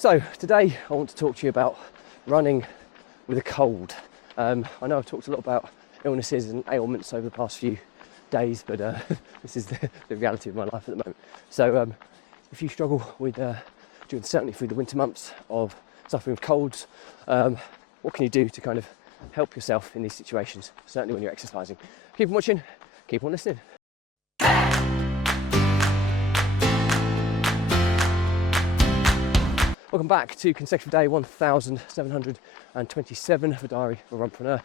So today I want to talk to you about running with a cold. I know I've talked a lot about illnesses and ailments over the past few days, but this is the reality of my life at the moment. So if you struggle with, certainly through the winter months, of suffering with colds, what can you do to kind of help yourself in these situations, certainly when you're exercising? Keep on watching, keep on listening. Welcome back to consecutive day 1727 of a diary for Runpreneur,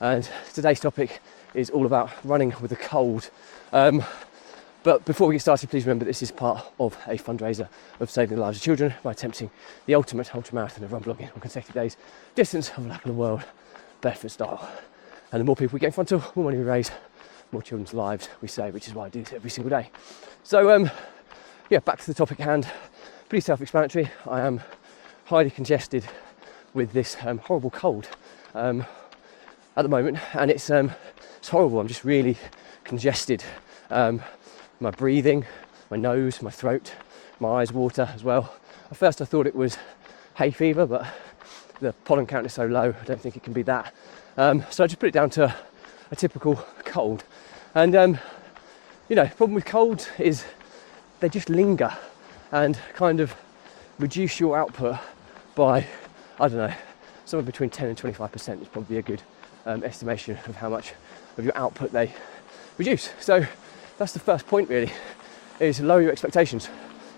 and today's topic is all about running with a cold. But before we get started, please remember this is part of a fundraiser of saving the lives of children by attempting the ultimate ultramarathon of run vlogging on consecutive days, distance of a lap of the world, barefoot style. And the more people we get in front of, more money we raise, more children's lives we save, which is why I do this every single day. So back to the topic at hand. Pretty self-explanatory. I am highly congested with this horrible cold at the moment, and it's horrible. I'm just really congested. My breathing, my nose, my throat, my eyes water as well. At first I thought it was hay fever, but the pollen count is so low, I don't think it can be that. So I just put it down to a typical cold. And the problem with colds is they just linger and kind of reduce your output by, I don't know, somewhere between 10 and 25% is probably a good estimation of how much of your output they reduce. So that's the first point, really, is lower your expectations.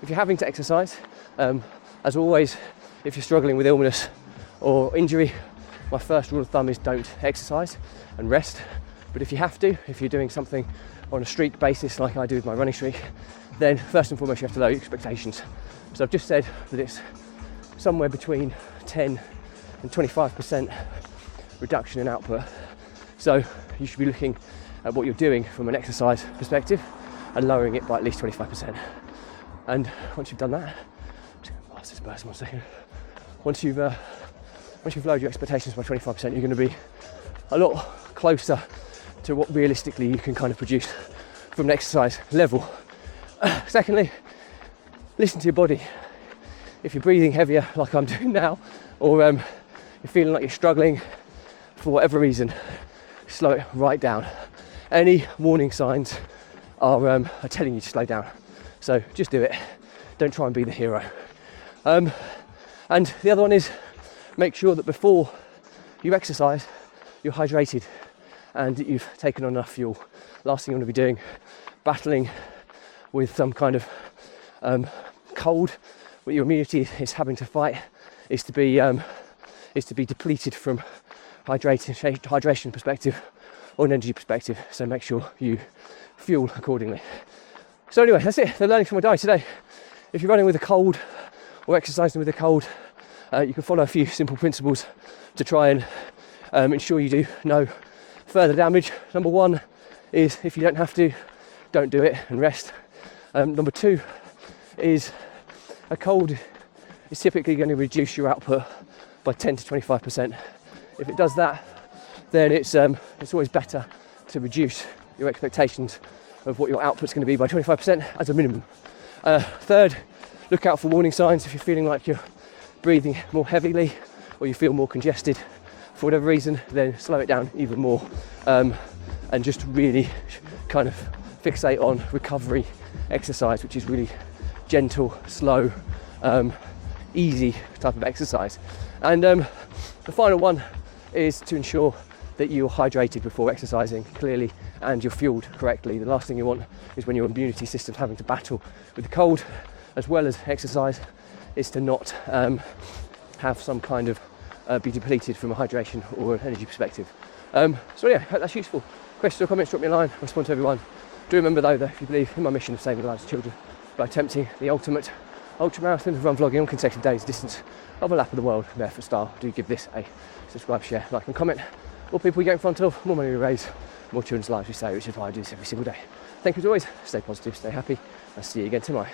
If you're having to exercise, as always, if you're struggling with illness or injury, my first rule of thumb is don't exercise and rest. But if you have to, if you're doing something on a streak basis like I do with my running streak, then first and foremost you have to lower your expectations. So I've just said that it's somewhere between 10 and 25% reduction in output. So you should be looking at what you're doing from an exercise perspective and lowering it by at least 25%. And once you've done that, I'm just going to pass this burst 1 second. Once you've lowered your expectations by 25%, you're going to be a lot closer to what realistically you can kind of produce from an exercise level. Secondly, listen to your body. If you're breathing heavier like I'm doing now, or you're feeling like you're struggling for whatever reason, slow it right down. Any warning signs are telling you to slow down. So just do it. Don't try and be the hero. And the other one is make sure that before you exercise, you're hydrated and that you've taken on enough fuel. Last thing you want to be doing, battling with some kind of cold, what your immunity is having to fight, is to be depleted from hydration perspective or an energy perspective. So make sure you fuel accordingly. So anyway, that's it. The learnings from my diary today. If you're running with a cold or exercising with a cold, you can follow a few simple principles to try and ensure you do no further damage. Number one is, if you don't have to, don't do it and rest. Number two is, a cold is typically going to reduce your output by 10 to 25%. If it does that, then it's always better to reduce your expectations of what your output's going to be by 25% as a minimum. Third, look out for warning signs. If you're feeling like you're breathing more heavily or you feel more congested for whatever reason, then slow it down even more, and just really kind of fixate on recovery exercise, which is really gentle, slow, easy type of exercise. And the final one is to ensure that you're hydrated before exercising clearly and you're fueled correctly. The last thing you want is, when your immunity system's having to battle with the cold as well as exercise, is to not have some kind of be depleted from a hydration or an energy perspective. So yeah, hope that's useful. Questions or comments, drop me a line. I'll respond to everyone. Do remember though that if you believe in my mission of saving the lives of children by attempting the ultimate ultramarathon of run vlogging on consecutive days, distance of a lap of the world, barefoot style, do give this a subscribe, share, like and comment. More people we get in front of, more money we raise, more children's lives we save, which is why I do this every single day. Thank you as always. Stay positive, stay happy. I'll see you again tomorrow.